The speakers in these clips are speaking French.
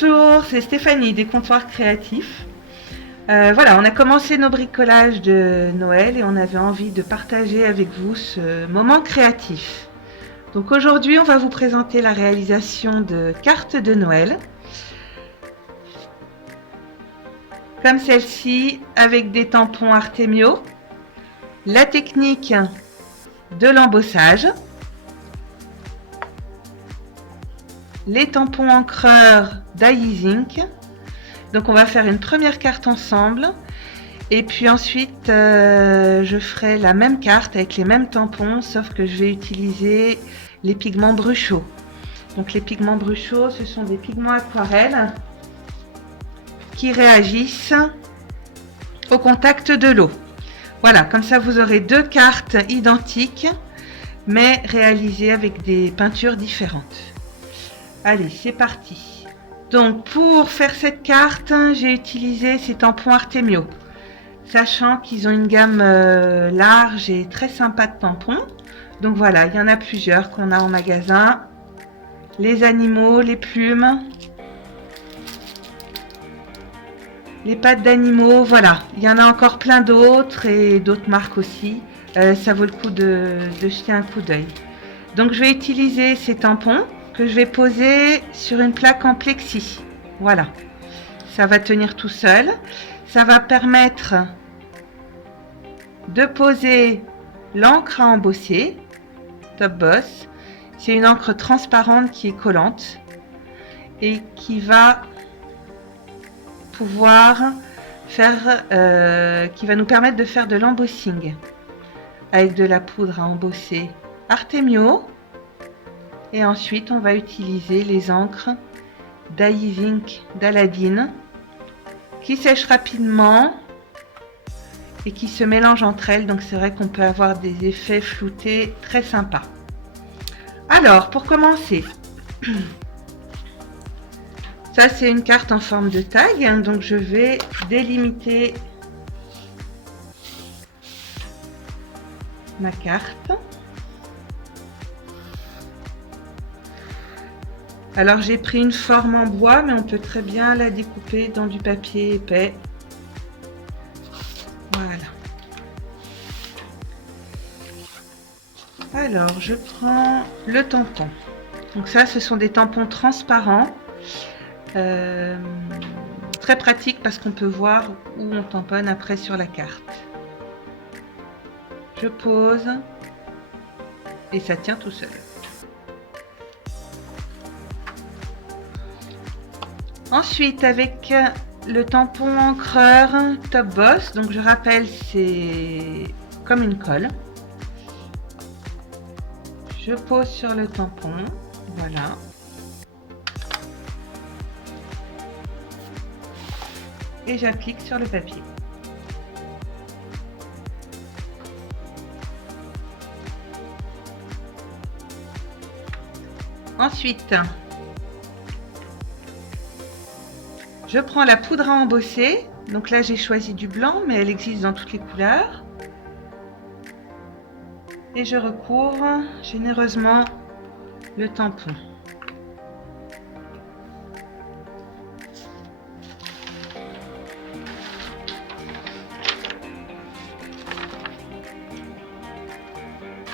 Bonjour, c'est Stéphanie des Comptoirs Créatifs. Voilà, on a commencé nos bricolages de Noël et on avait envie de partager avec vous ce moment créatif. Donc aujourd'hui, on va vous présenter la réalisation de cartes de Noël, comme celle-ci, avec des tampons Artemio, la technique de l'embossage, les tampons encreurs d'Aizink. Donc on va faire une première carte ensemble et puis ensuite je ferai la même carte avec les mêmes tampons, sauf que je vais utiliser les pigments Bruchot. Donc les pigments Bruchot, ce sont des pigments aquarelles qui réagissent au contact de l'eau. Voilà, comme ça vous aurez deux cartes identiques mais réalisées avec des peintures différentes. Allez, c'est parti. Donc pour faire cette carte, j'ai utilisé ces tampons Artemio, sachant qu'ils ont une gamme large et très sympa de tampons. Donc voilà, il y en a plusieurs qu'on a en magasin. Les animaux, les plumes, les pattes d'animaux, voilà. Il y en a encore plein d'autres et d'autres marques aussi. Ça vaut le coup de jeter un coup d'œil. Donc je vais utiliser ces tampons que je vais poser sur une plaque en plexi. Voilà, ça va tenir tout seul. Ça va permettre de poser l'encre à embosser, Top Boss. C'est une encre transparente qui est collante et qui va pouvoir faire, qui va nous permettre de faire de l'embossing avec de la poudre à embosser Artemio. Et ensuite, on va utiliser les encres d'Aizink d'Aladine qui sèchent rapidement et qui se mélangent entre elles. Donc, c'est vrai qu'on peut avoir des effets floutés très sympas. Alors, pour commencer, ça, c'est une carte en forme de tag. Donc, je vais délimiter ma carte. Alors j'ai pris une forme en bois, mais on peut très bien la découper dans du papier épais. Voilà. Alors je prends le tampon. Donc ça, ce sont des tampons transparents. Très pratique parce qu'on peut voir où on tamponne après sur la carte. Je pose et ça tient tout seul. Ensuite, avec le tampon encreur Top Boss, donc je rappelle, c'est comme une colle. Je pose sur le tampon, voilà. Et j'applique sur le papier. Ensuite, je prends la poudre à embosser. Donc là, j'ai choisi du blanc, mais elle existe dans toutes les couleurs. Et je recouvre généreusement le tampon.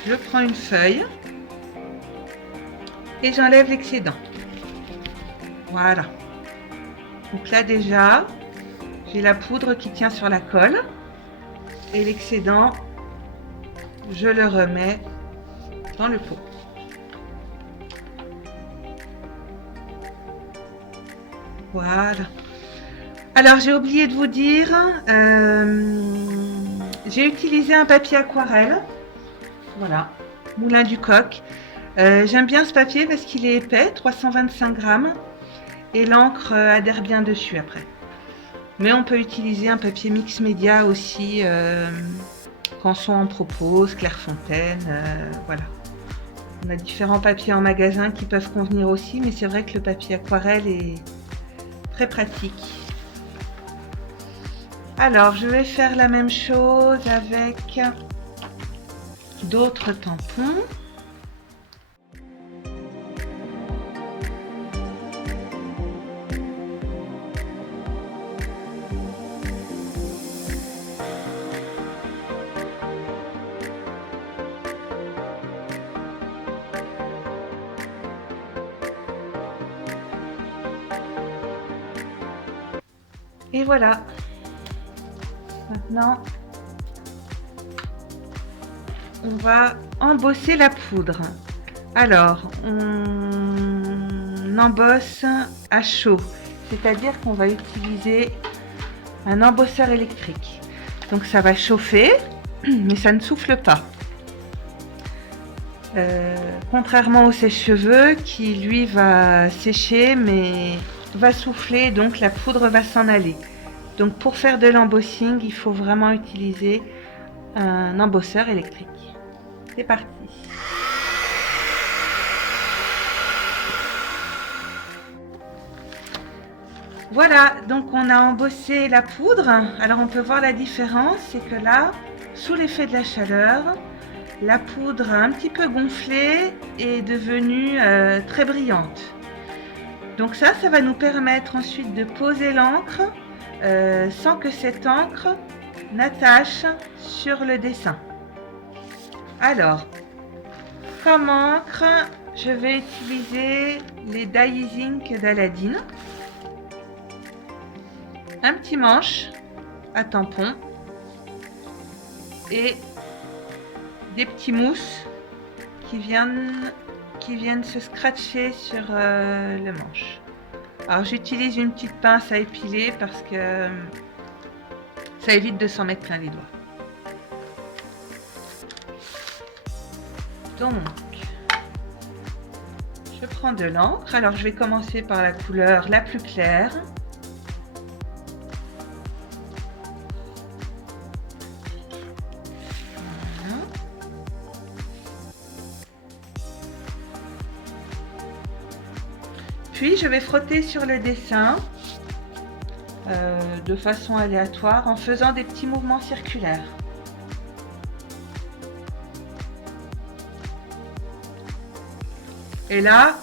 Je prends une feuille et j'enlève l'excédent. Voilà. Donc là déjà, j'ai la poudre qui tient sur la colle et l'excédent, je le remets dans le pot. Voilà. Alors j'ai oublié de vous dire, j'ai utilisé un papier aquarelle. Voilà, Moulin du Coq. J'aime bien ce papier parce qu'il est épais, 325 grammes. Et l'encre adhère bien dessus après. Mais on peut utiliser un papier mix média aussi, Canson en propose, Clairefontaine, voilà. On a différents papiers en magasin qui peuvent convenir aussi, mais c'est vrai que le papier aquarelle est très pratique. Alors, je vais faire la même chose avec d'autres tampons. Et voilà. Maintenant, on va embosser la poudre. Alors, on embosse à chaud, c'est-à-dire qu'on va utiliser un embosseur électrique. Donc ça va chauffer, mais ça ne souffle pas. Contrairement au sèche-cheveux qui lui va sécher mais va souffler, donc la poudre va s'en aller. Donc pour faire de l'embossing, il faut vraiment utiliser un embosseur électrique. C'est parti. Voilà, donc on a embossé la poudre. Alors on peut voir la différence, c'est que là, sous l'effet de la chaleur, la poudre a un petit peu gonflé et est devenue très brillante. Donc ça va nous permettre ensuite de poser l'encre sans que cette encre n'attache sur le dessin. Alors, comme encre, je vais utiliser les Die Ink d'Aladine. Un petit manche à tampon et des petits mousses qui viennent se scratcher sur le manche. Alors j'utilise une petite pince à épiler parce que ça évite de s'en mettre plein les doigts. Donc je prends de l'encre. Alors je vais commencer par la couleur la plus claire. Puis je vais frotter sur le dessin de façon aléatoire en faisant des petits mouvements circulaires. Et là,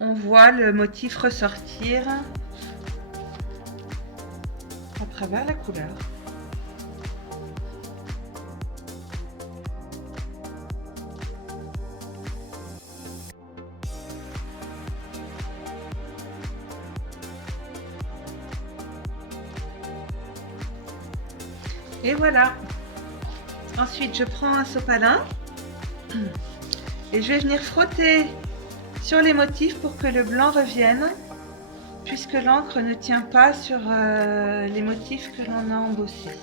on voit le motif ressortir à travers la couleur. Et voilà. Ensuite, je prends un sopalin et je vais venir frotter sur les motifs pour que le blanc revienne, puisque l'encre ne tient pas sur les motifs que l'on a embossés.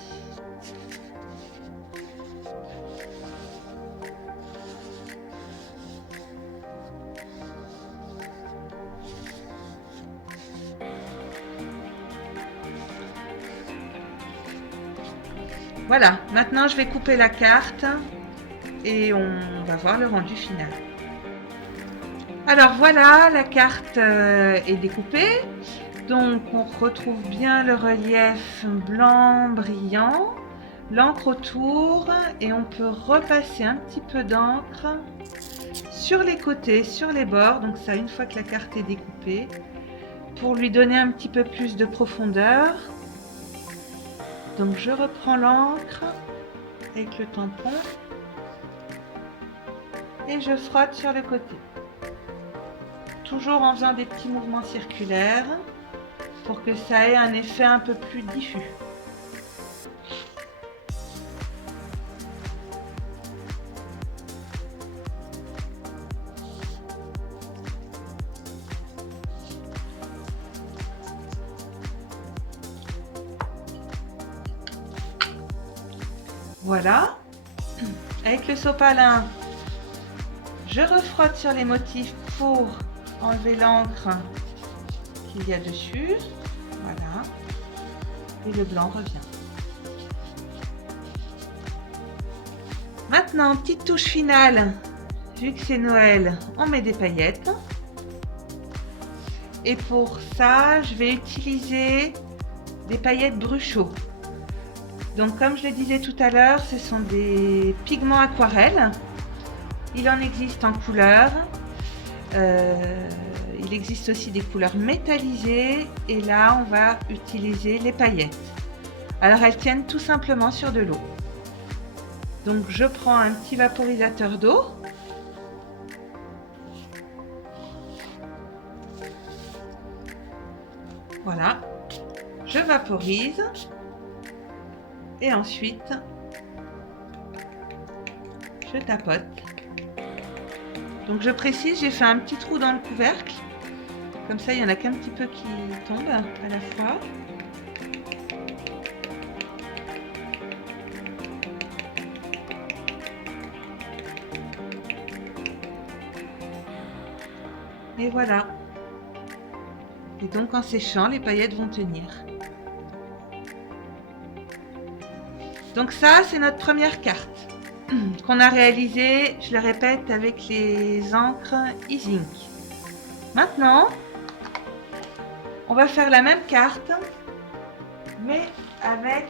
Voilà, maintenant je vais couper la carte et on va voir le rendu final. Alors voilà, la carte est découpée. Donc on retrouve bien le relief blanc brillant, l'encre autour et on peut repasser un petit peu d'encre sur les côtés, sur les bords. Donc ça, une fois que la carte est découpée, pour lui donner un petit peu plus de profondeur. Donc je reprends l'encre avec le tampon et je frotte sur le côté. Toujours en faisant des petits mouvements circulaires pour que ça ait un effet un peu plus diffus. Voilà, avec le sopalin, je refrotte sur les motifs pour enlever l'encre qu'il y a dessus. Voilà, et le blanc revient. Maintenant, petite touche finale, vu que c'est Noël, on met des paillettes. Et pour ça, je vais utiliser des paillettes Bruchot. Donc comme je le disais tout à l'heure, ce sont des pigments aquarelles. Il en existe en couleur. Il existe aussi des couleurs métallisées. Et là, on va utiliser les paillettes. Alors elles tiennent tout simplement sur de l'eau. Donc je prends un petit vaporisateur d'eau. Voilà. je vaporise et ensuite je tapote. Donc je précise, j'ai fait un petit trou dans le couvercle, comme ça il n'y en a qu'un petit peu qui tombe à la fois. Et voilà. Et donc en séchant, les paillettes vont tenir. Donc ça, c'est notre première carte qu'on a réalisée, je le répète, avec les encres E-Zinc. Maintenant, on va faire la même carte, mais avec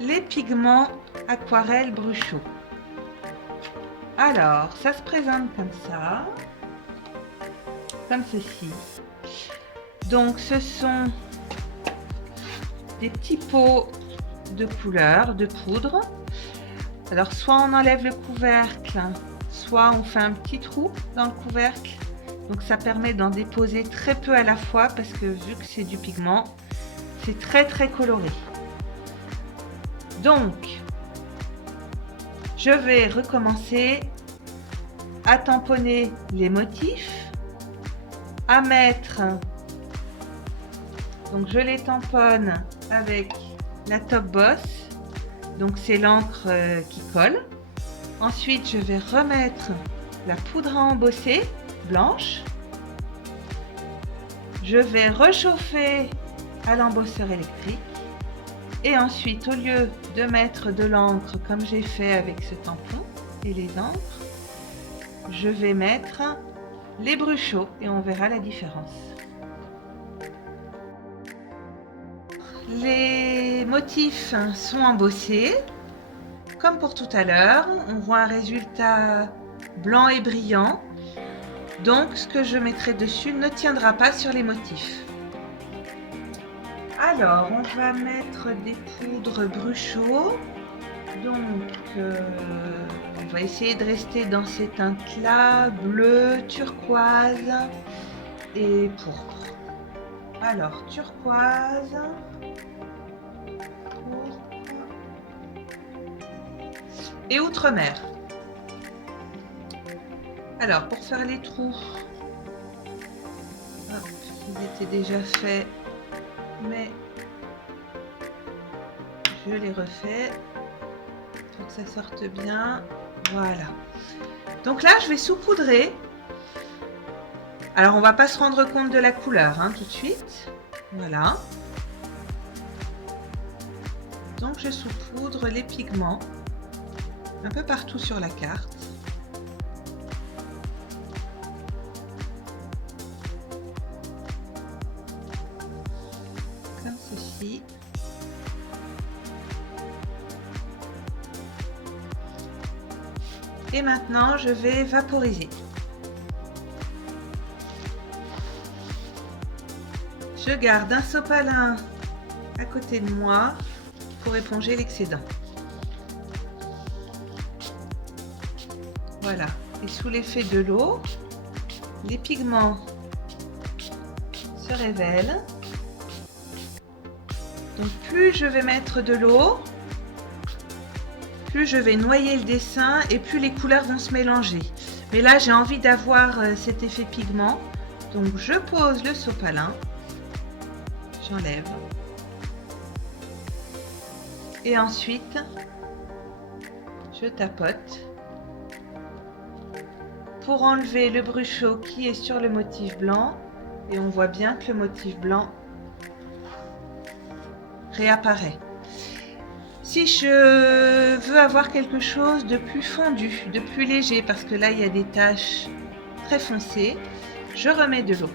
les pigments aquarelle Bruchot. Alors, ça se présente comme ça, comme ceci. Donc, ce sont des petits pots de couleur, de poudre. Alors, soit on enlève le couvercle, soit on fait un petit trou dans le couvercle. Donc, ça permet d'en déposer très peu à la fois parce que vu que c'est du pigment, c'est très coloré. Donc, je vais recommencer à tamponner les motifs, à mettre, donc je les tamponne avec la Top Boss, donc c'est l'encre qui colle. Ensuite, je vais remettre la poudre à embosser blanche. Je vais réchauffer à l'embosseur électrique. Et ensuite, au lieu de mettre de l'encre comme j'ai fait avec ce tampon et les encres, je vais mettre les Bruchot et on verra la différence. Les motifs sont embossés. Comme pour tout à l'heure, on voit un résultat blanc et brillant. Donc, ce que je mettrai dessus ne tiendra pas sur les motifs. Alors, on va mettre des poudres Bruchot. Donc, on va essayer de rester dans ces teintes-là, bleu, turquoise et pourpre. Alors, turquoise, pourpre et outre-mer. Alors, pour faire les trous, hop, ils étaient déjà faits, mais je les refais pour que ça sorte bien. Voilà. Donc là, je vais saupoudrer. Alors, on va pas se rendre compte de la couleur tout de suite. Voilà. Donc, je saupoudre les pigments un peu partout sur la carte. Comme ceci. Et maintenant, je vais vaporiser. Je garde un sopalin à côté de moi pour éponger l'excédent. Voilà. Et sous l'effet de l'eau, les pigments se révèlent. Donc plus je vais mettre de l'eau, plus je vais noyer le dessin et plus les couleurs vont se mélanger. Mais là, j'ai envie d'avoir cet effet pigment. Donc je pose le sopalin, j'enlève. Et ensuite, je tapote pour enlever le Bruchot qui est sur le motif blanc. Et on voit bien que le motif blanc réapparaît. Si je veux avoir quelque chose de plus fondu, de plus léger, parce que là il y a des taches très foncées, je remets de l'eau.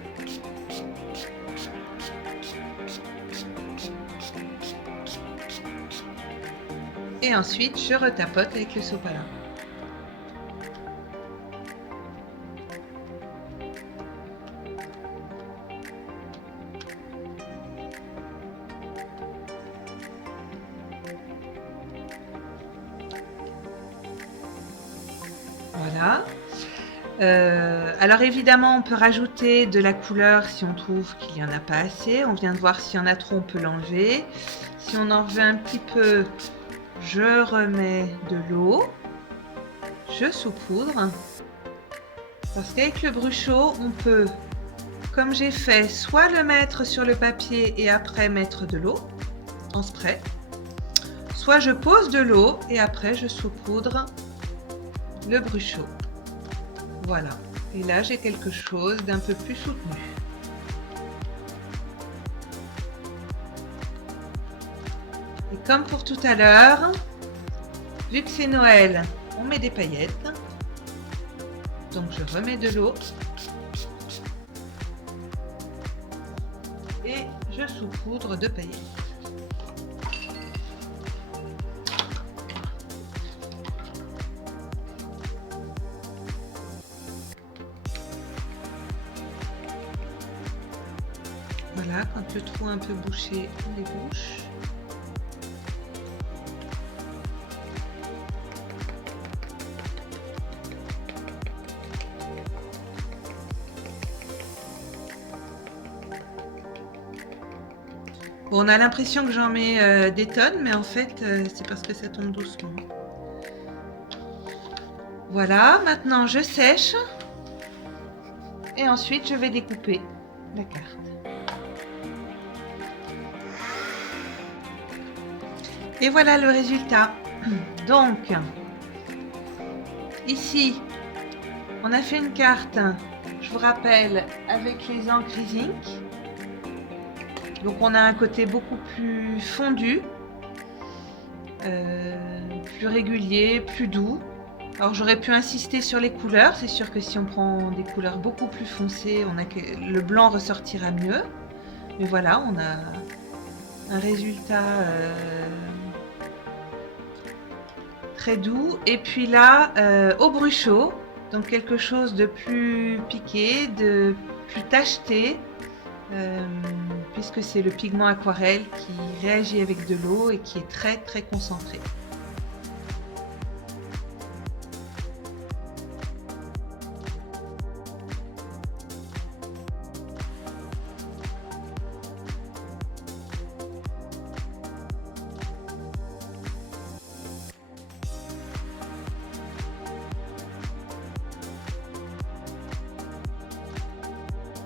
Et ensuite je retapote avec le sopalin. Voilà. Alors évidemment, on peut rajouter de la couleur si on trouve qu'il n'y en a pas assez. On vient de voir s'il y en a trop, on peut l'enlever. Si on en veut un petit peu, je remets de l'eau. Je saupoudre. Parce qu'avec le bruchot, on peut, comme j'ai fait, soit le mettre sur le papier et après mettre de l'eau en spray. Soit je pose de l'eau et après je saupoudre le bruchot. Voilà. Et là, j'ai quelque chose d'un peu plus soutenu. Et comme pour tout à l'heure, vu que c'est Noël, on met des paillettes. Donc, je remets de l'eau. Et je saupoudre de paillettes. Voilà, quand le trou est un peu bouché, on les bouche. Bon, on a l'impression que j'en mets des tonnes, mais en fait, c'est parce que ça tombe doucement. Voilà, maintenant je sèche. Et ensuite, je vais découper la carte. Et voilà le résultat. Donc, ici, on a fait une carte, je vous rappelle, avec les encres Ink. Donc on a un côté beaucoup plus fondu, plus régulier, plus doux. Alors j'aurais pu insister sur les couleurs, c'est sûr que si on prend des couleurs beaucoup plus foncées, le blanc ressortira mieux. Mais voilà, on a un résultat très doux. Et puis là, au bruchot, donc quelque chose de plus piqué, de plus tacheté, puisque c'est le pigment aquarelle qui réagit avec de l'eau et qui est très très concentré.